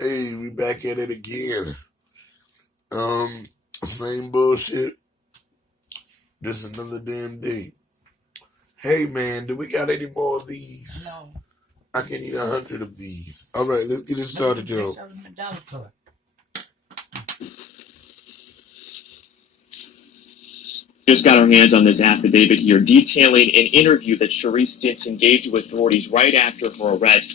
Hey, we back at it again. Same bullshit. Just another damn day. Hey man, do we got any more of these? No. I can eat 100 of these. All right, let's get it started, Joe. Just got our hands on this affidavit here detailing an interview that Sharice Stinson gave to authorities right after her arrest.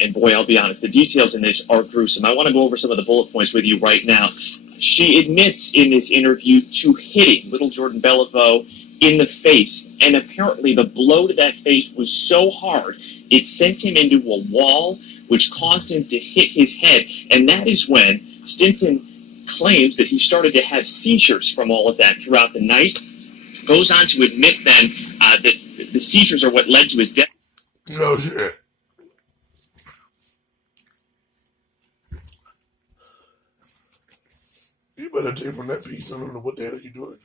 And boy, I'll be honest, the details in this are gruesome. I want to go over some of the bullet points with you right now. She admits in this interview to hitting little Jordan Beliveau in the face. And apparently the blow to that face was so hard, it sent him into a wall, which caused him to hit his head. And that is when Stinson claims that he started to have seizures from all of that throughout the night. Goes on to admit then that the seizures are what led to his death. No shit. You better take from that piece. I don't know what the hell you doing.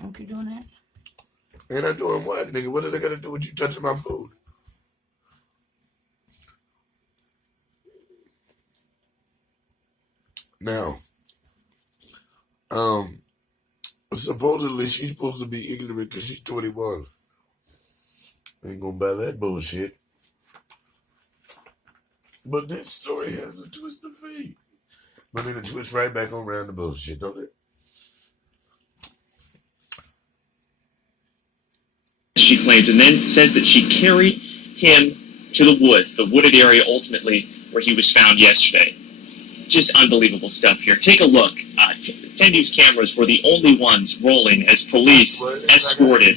Don't you doing that? Ain't I doing what, nigga? What does that got to do with you touching my food? Now, supposedly she's supposed to be ignorant because she's 21. Ain't gonna buy that bullshit. But this story has a twist of fate. I mean, it twists right back around the bullshit, don't it? She claims, and then says that she carried him to the woods, the wooded area ultimately where he was found yesterday. Just unbelievable stuff here. Take a look. 10 News cameras were the only ones rolling as police escorted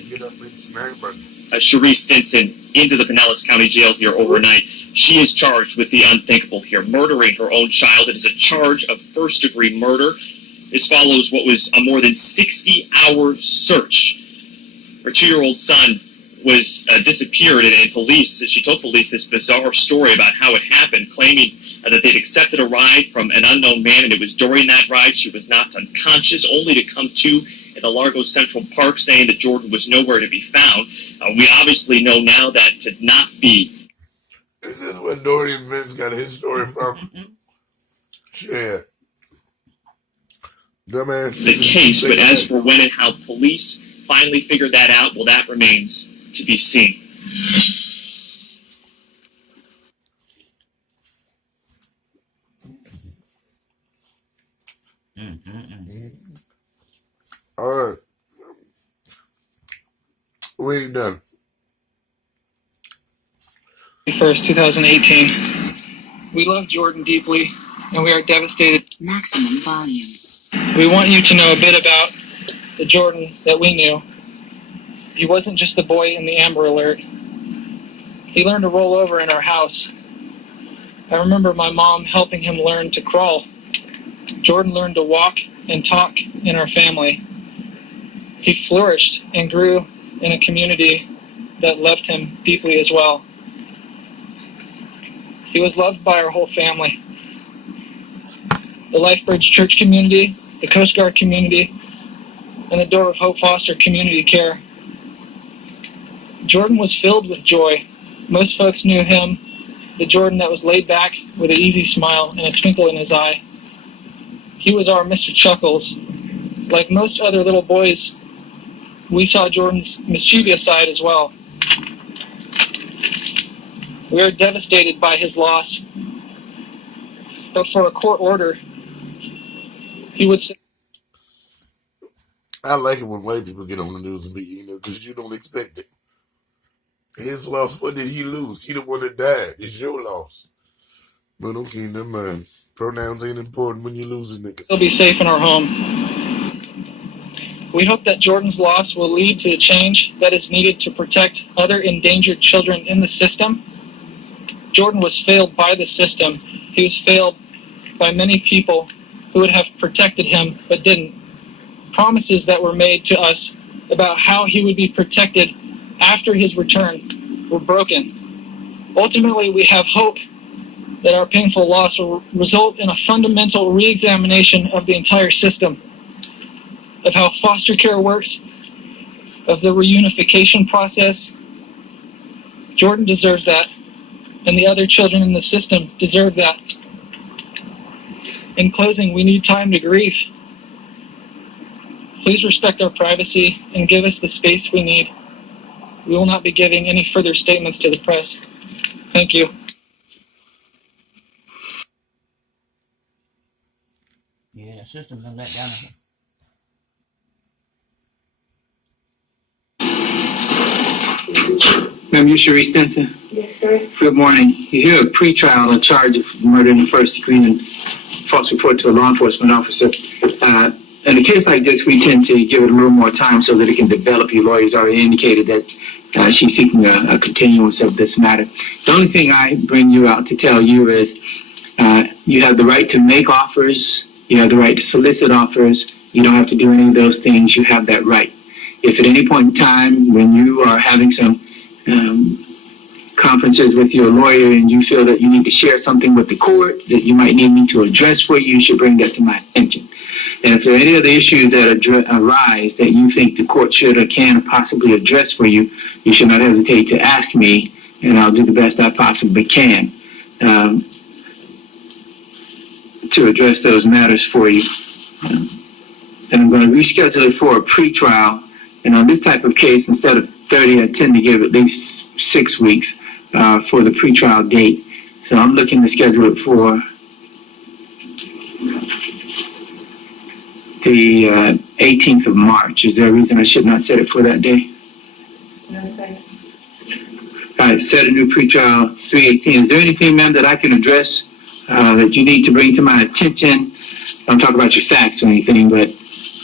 Sharice Stinson into the Pinellas County Jail here overnight. She is charged with the unthinkable here, murdering her own child. It is a charge of first-degree murder. This follows what was a more than 60-hour search. Her 2-year-old son was disappeared, and police, she told police this bizarre story about how it happened, claiming that they'd accepted a ride from an unknown man, and it was during that ride she was knocked unconscious, only to come to in the Largo Central Park, saying that Jordan was nowhere to be found. We obviously know now that to not be. Is this where Dorian Vince got his story from? Shit. Dumbass. The case, but as for when and how police finally figured that out, well, that remains to be seen. All right. We ain't done. 1st, 2018. We love Jordan deeply, and we are devastated. Maximum volume. We want you to know a bit about the Jordan that we knew. He wasn't just the boy in the Amber Alert. He learned to roll over in our house. I remember my mom helping him learn to crawl. Jordan learned to walk and talk in our family. He flourished and grew in a community that loved him deeply as well. He was loved by our whole family. The LifeBridge Church community, the Coast Guard community, and the Door of Hope Foster Community Care. Jordan was filled with joy. Most folks knew him, the Jordan that was laid back with an easy smile and a twinkle in his eye. He was our Mr. Chuckles. Like most other little boys, we saw Jordan's mischievous side as well. We are devastated by his loss. But for a court order, he would say... I like it when white people get on the news and be ignorant because you don't expect it. His loss, what did he lose? He the one that died. It's your loss. But okay, never mind. Pronouns ain't important when you're losing niggas. He'll be safe in our home. We hope that Jordan's loss will lead to the change that is needed to protect other endangered children in the system. Jordan was failed by the system. He was failed by many people who would have protected him but didn't. Promises that were made to us about how he would be protected after his return were broken. Ultimately, we have hope that our painful loss will result in a fundamental re-examination of the entire system, of how foster care works, of the reunification process. Jordan deserves that. and the other children in the system deserve that. In closing, we need time to grieve. Please respect our privacy and give us the space we need. We will not be giving any further statements to the press. Thank you. Yeah, the system been let down. Ma'am, you Sharice Stinson? Yes, sir. Good morning. You hear a pretrial a charge of murder in the first degree and false report to a law enforcement officer. In a case like this, we tend to give it a little more time so that it can develop. Your lawyer's already indicated that she's seeking a continuance of this matter. The only thing I bring you out to tell you is you have the right to make offers. You have the right to solicit offers. You don't have to do any of those things. You have that right. If at any point in time when you are having some conferences with your lawyer and you feel that you need to share something with the court that you might need me to address for you, you should bring that to my attention. And if there are any other issues that arise that you think the court should or can possibly address for you, you should not hesitate to ask me, and I'll do the best I possibly can to address those matters for you. And I'm going to reschedule it for a pretrial. And on this type of case, instead of 30, I tend to give at least 6 weeks for the pretrial date. So I'm looking to schedule it for the 18th of March. Is there a reason I should not set it for that day? No, sir. All right, set a new pretrial 3/18. Is there anything, ma'am, that I can address that you need to bring to my attention? I don't talk about your facts or anything, but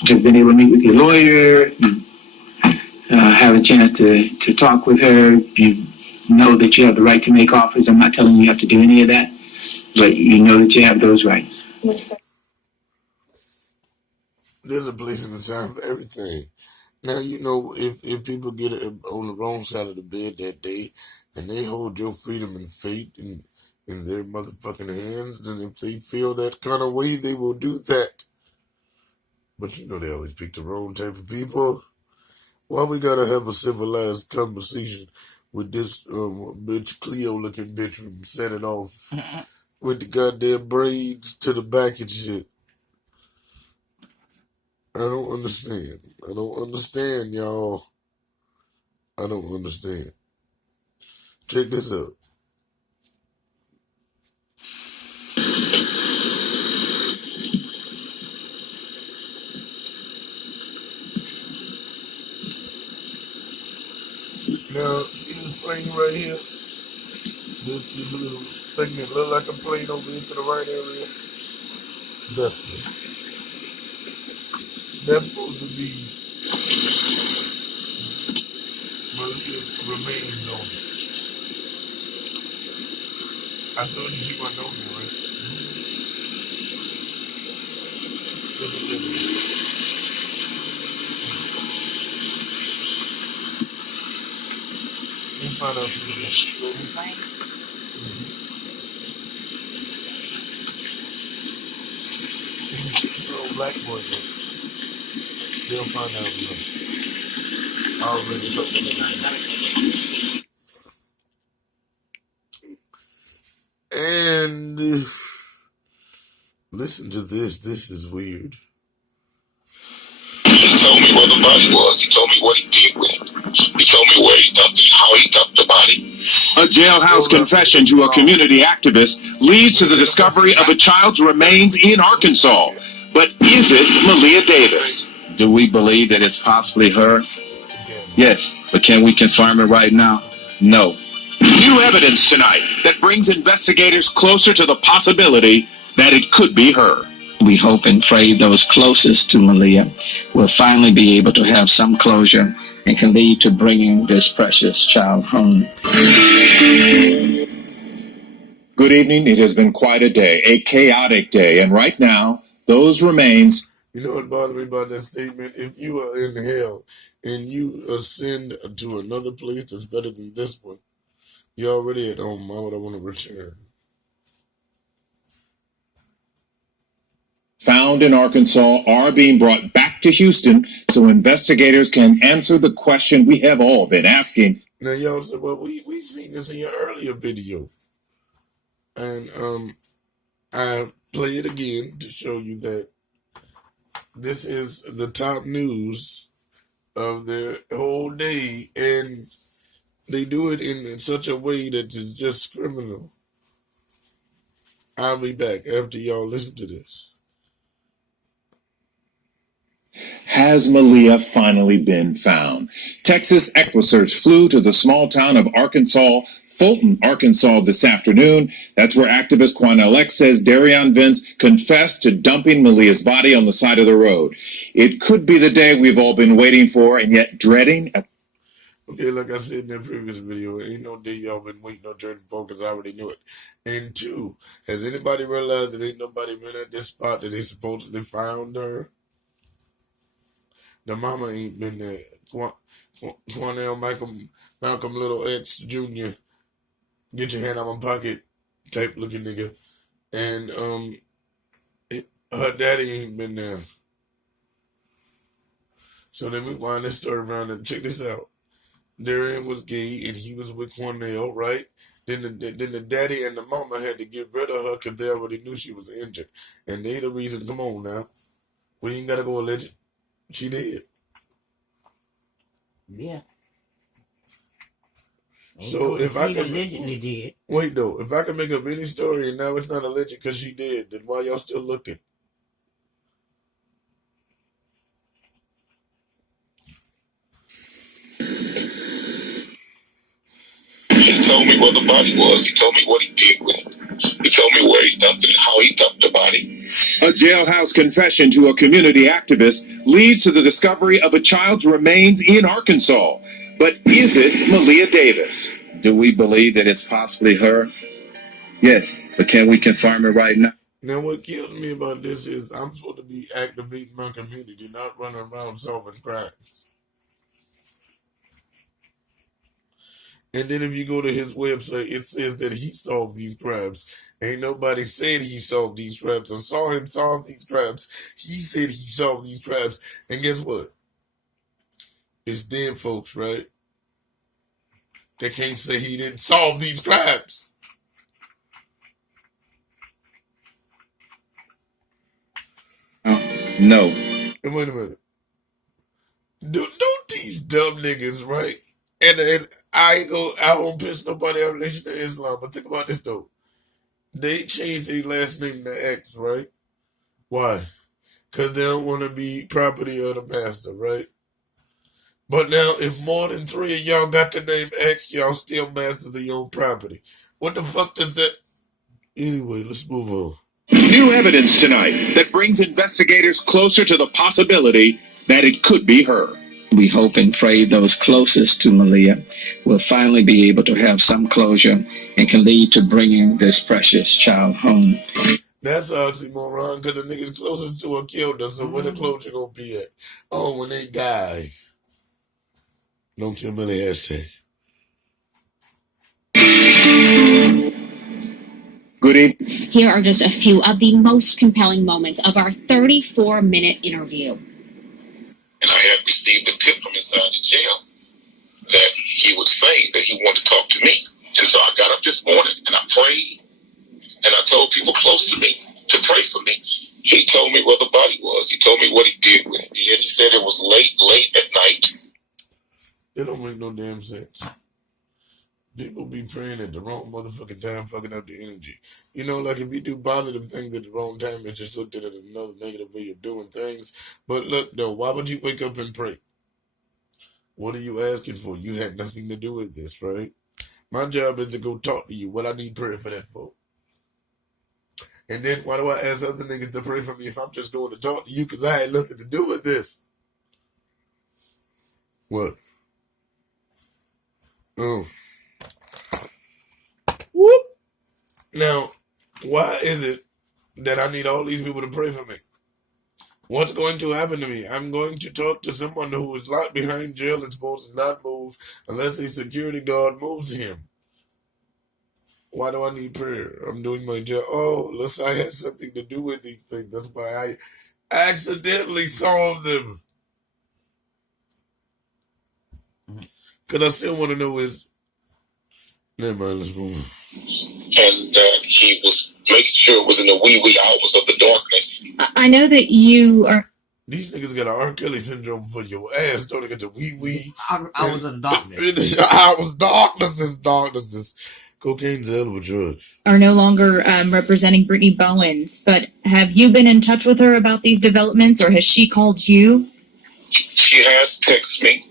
have been able to meet with your lawyer, have a chance to talk with her. You know that you have the right to make offers. I'm not telling you have to do any of that, but you know that you have those rights. Yes, sir. There's a place and a time for everything. Now, you know, if people get on the wrong side of the bed that day and they hold your freedom and faith in their motherfucking hands, then if they feel that kind of way, they will do that. But you know they always pick the wrong type of people. Why we gotta have a civilized conversation with this bitch Cleo looking bitch from setting off with the goddamn braids to the back and shit? I don't understand. I don't understand, y'all. I don't understand. Check this out. Now, see this plane right here? This little thing that look like a plane over here to the right area? That's it. That's supposed to be Malia remains on it. I told you she wasn't on there, right? Just a minute. Let me find out something. It's a 6-year-old black boy, but they'll find out. I already talked to them. And listen to this. This is weird. He told me where the body was. He told me what he did with it. He told me where he dumped it, how he dumped the body. A jailhouse confession to a community activist leads to the discovery of a child's remains in Arkansas. But is it Malia Davis? Do we believe that it's possibly her? Yes, but can we confirm it right now? No. New evidence tonight that brings investigators closer to the possibility that it could be her. We hope and pray those closest to Malia will finally be able to have some closure and can lead to bringing this precious child home. Good evening. It has been quite a day, a chaotic day, and right now, those remains. You know what bothers me about that statement? If you are in hell and you ascend to another place that's better than this one, you're already at home. Why would I want to return? Found in Arkansas are being brought back to Houston so investigators can answer the question we have all been asking. Now, y'all said, well, we seen this in your earlier video. And I play it again to show you that this is the top news of the whole day, and they do it in such a way that is just criminal. I'll be back after y'all listen to this. Has Malia finally been found? Texas EquiSearch flew to the small town of Fulton, Arkansas this afternoon. That's where activist Quanell X says Darion Vince confessed to dumping Malia's body on the side of the road. It could be the day we've all been waiting for and yet dreading. Okay, like I said in that previous video, ain't no day y'all been waiting on dreading for, because I already knew it. And two, has anybody realized that ain't nobody been at this spot that they supposedly found her? The mama ain't been there. Quanell Malcolm Little X Jr. Get your hand out my pocket type looking nigga. And her daddy ain't been there. So then we wind this story around and check this out. Darion was gay and he was with Quanell, right? Then the daddy and the mama had to get rid of her because they already knew she was injured. And they the reason, come on now. We ain't gotta go alleged. She did. Yeah. So if I can allegedly did. wait though, if I can make up any story and now it's not alleged because she did, then why y'all still looking? He told me where the body was. He told me what he did with it. He told me where he dumped it and how he dumped the body. A jailhouse confession to a community activist leads to the discovery of a child's remains in Arkansas. But is it Malia Davis? Do we believe that it's possibly her? Yes, but can we confirm it right now? Now what kills me about this is I'm supposed to be activating my community, not running around solving crimes. And then if you go to his website, it says that he solved these crimes. Ain't nobody said he solved these crimes or saw him solve these crimes. He said he solved these crimes. And guess what? It's dead folks, right? They can't say he didn't solve these crimes. No. And wait a minute. Don't these dumb niggas, right? And I won't piss nobody out in Nation of Islam, but think about this though. They changed their last name to X, right? Why? Because they don't want to be property of the master, right? But now, if more than 3 of y'all got the name X, y'all still masters of your own property. What the fuck does that... Anyway, let's move on. New evidence tonight that brings investigators closer to the possibility that it could be her. We hope and pray those closest to Malia will finally be able to have some closure and can lead to bringing this precious child home. That's an oxymoron, because the niggas closest to her killed her, so where the closure gonna be at? Oh, when they die. Don't kill Millie hashtag. Good evening. Here are just a few of the most compelling moments of our 34-minute interview. And I had received a tip from inside the jail that he was saying that he wanted to talk to me. And so I got up this morning and I prayed and I told people close to me to pray for me. He told me where the body was. He told me what he did with it. He said it was late at night. It don't make no damn sense. People be praying at the wrong motherfucking time, fucking up the energy. You know, like if you do positive things at the wrong time, it's just looked at as another negative way of doing things. But look, though, why would you wake up and pray? What are you asking for? You had nothing to do with this, right? My job is to go talk to you. What I need prayer for that for? And then why do I ask other niggas to pray for me if I'm just going to talk to you because I had nothing to do with this? What? Oh. Whoop. Now, why is it that I need all these people to pray for me? What's going to happen to me? I'm going to talk to someone who is locked behind jail and supposed to not move unless a security guard moves him. Why do I need prayer? I'm doing my job. Oh, unless I had something to do with these things. That's why I accidentally solved them. Because I still want to know is... Never mind, let's move on. and that he was making sure it was in the wee hours of the darkness. I know that you are. These niggas got an R. Kelly syndrome for your ass. Don't they get the wee? I was in the darkness. I was darknesses. Cocaine's a hell of a drug. Are no longer representing Brittany Bowens, but have you been in touch with her about these developments, or has she called you? She has texted me,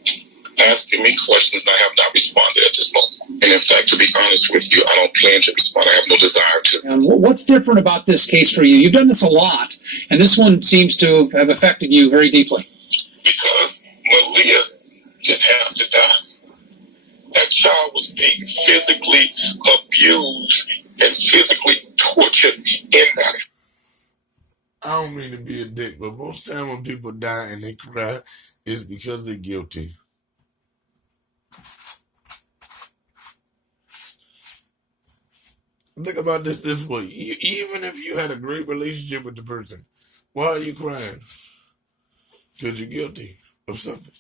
asking me questions, and I have not responded at this moment. And in fact, to be honest with you, I don't plan to respond. I have no desire to. What's different about this case for you? You've done this a lot, and this one seems to have affected you very deeply. Because Malia didn't have to die. That child was being physically abused and physically tortured in that. I don't mean to be a dick, but most time when people die and they cry, it's because they're guilty. Think about this way. Even if you had a great relationship with the person, why are you crying? Because you're guilty of something.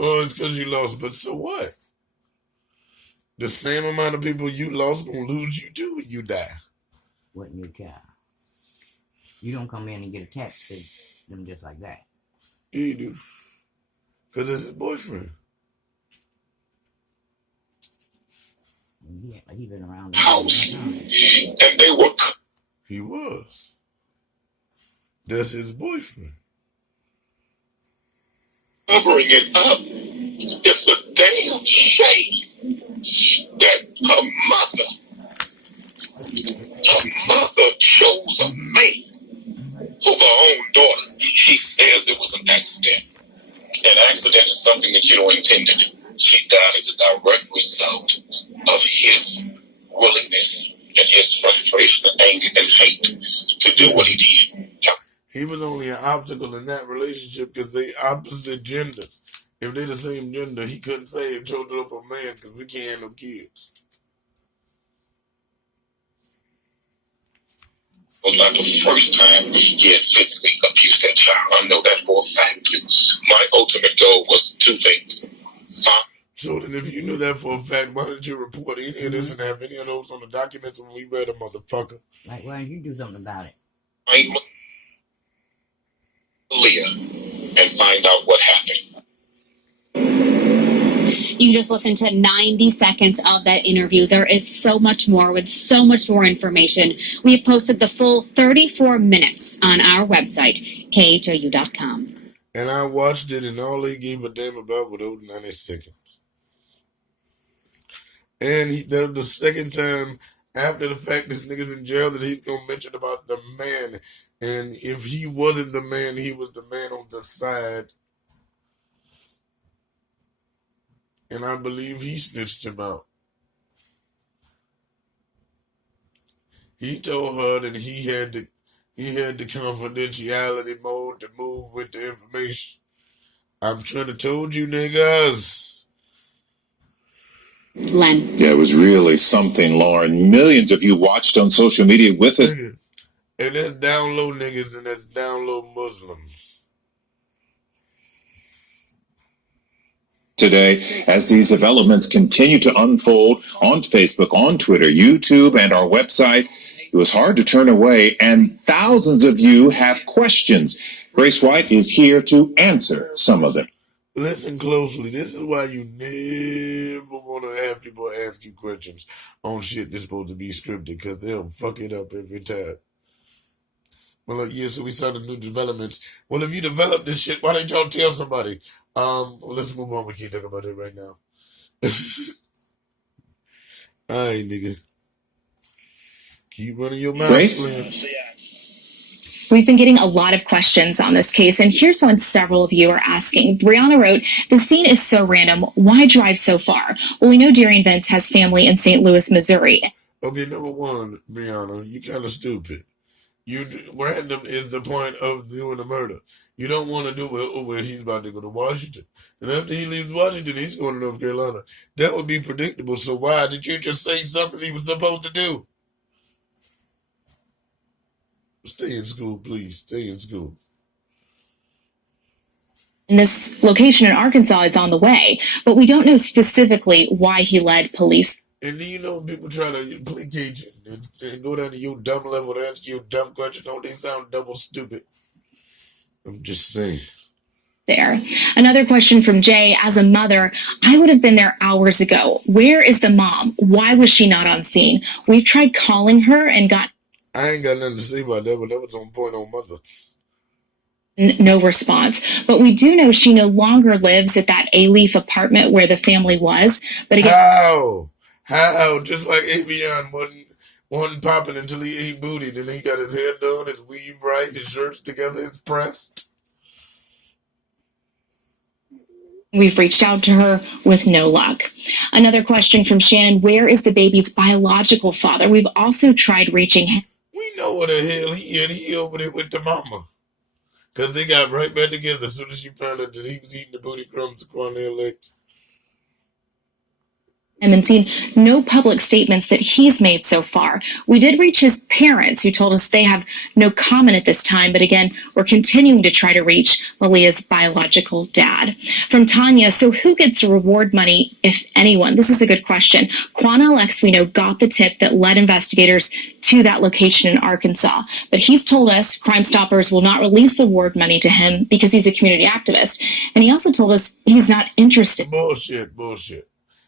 Oh, it's because you lost, but so what? The same amount of people you lost gonna lose you too when you die. Wasn't your child. You don't come in and get attached to them just like that. Yeah, you do. Because it's his boyfriend. And he been around. House. And they were. He was. That's his boyfriend. Covering it up. It's a damn shame that her mother chose a man over her own daughter. She says it was an accident. An accident is something that you don't intend to do. She died as a direct result of his willingness and his frustration and anger and hate to do what he did. He was only an obstacle in that relationship because they opposite genders. If they the same gender, he couldn't save children of a man because we can't have no kids. It was not the first time he had physically abused that child. I know that for a fact. My ultimate goal was two things. So then if you knew that for a fact, why didn't you report any of this and have any of those on the documents when we read a motherfucker? Like, why didn't you do something about it? Leah and find out what happened. You just listened to 90 seconds of that interview. There is so much more with so much more information. We have posted the full 34 minutes on our website, khou.com. And I watched it, and all they gave a damn about were those 90 seconds. And that was the second time after the fact this nigga's in jail that he's going to mention about the man. And if he wasn't the man, he was the man on the side. And I believe he snitched him out. He told her that he had the confidentiality mode to move with the information. I'm trying to told you niggas. Len. Yeah, it was really something, Lauren. Millions of you watched on social media with us. And that's down low niggas and that's down low Muslims. Today, as these developments continue to unfold on Facebook, on Twitter, YouTube, and our website, it was hard to turn away, and thousands of you have questions. Grace White is here to answer some of them. Listen closely. This is why you never want to have people ask you questions on shit that's supposed to be scripted, because they'll fuck it up every time. Well, yeah, so we saw the new developments. Well, if you develop this shit, why didn't y'all tell somebody? Well, let's move on. We can't talk about it right now. All right, nigga. Keep running your mouth, Slim. We've been getting a lot of questions on this case, and here's one several of you are asking. Brianna wrote, the scene is so random. Why drive so far? Well, we know Darian Vince has family in St. Louis, Missouri. Okay, number one, Brianna, you kind of stupid. Random is the point of doing a murder. You don't want to do it where he's about to go to Washington. And after he leaves Washington, he's going to North Carolina. That would be predictable. So why did you just say something he was supposed to do? Stay in school, please. Stay in school. And this location in Arkansas is on the way, but we don't know specifically why he led police And then, you know, when people try to placate you and go down to your dumb level to answer your dumb question, don't they sound double stupid? I'm just saying. There. Another question from Jay. As a mother, I would have been there hours ago. Where is the mom? Why was she not on scene? We've tried calling her and got I ain't got nothing to say about that, but that was on point on mothers. no response. But we do know she no longer lives at that A-Leaf apartment where the family was. But again, How? Just like Avion wasn't popping until he ate booty. Then he got his hair done, his weave right, his shirts together, his pressed. we've reached out to her with no luck. Another question from Shannon. Where is the baby's biological father? We've also tried reaching him. We know what the hell he is. He over there with the mama. Because they got right back together as soon as she found out that he was eating the booty crumbs of Cornell X. And seen no public statements that he's made so far. We did reach his parents, who told us they have no comment at this time, but again, we're continuing to try to reach Malia's biological dad. From Tanya, so who gets the reward money, if anyone? This is a good question. Quan LX, we know, got the tip that led investigators to that location in Arkansas, but he's told us Crime Stoppers will not release the reward money to him because he's a community activist, and he also told us he's not interested. Bullshit.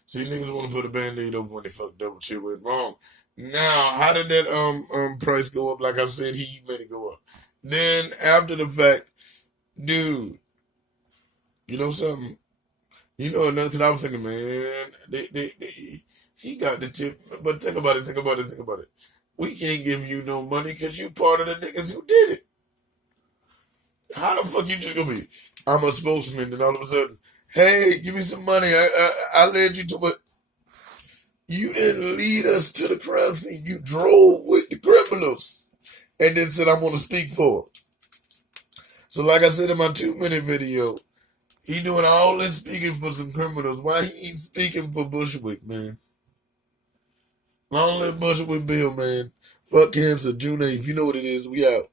See, niggas want to put a band-aid over when they fucked up, shit went wrong. Now, how did that price go up? Like I said, he made it go up. Then, after the fact, dude, you know something? You know another, because I was thinking, man, he got the tip. But think about it. We can't give you no money because you part of the niggas who did it. How the fuck you just gonna be? I'm a spokesman, then all of a sudden, hey, give me some money. I led you to it. You didn't lead us to the crime scene. You drove with the criminals and then said, I'm going to speak for it. So like I said in my 2-minute video, he doing all this speaking for some criminals. Why he ain't speaking for Bushwick, man? Long live Bushwick Bill, man. Fuck cancer, June 8th. You know what it is. We out.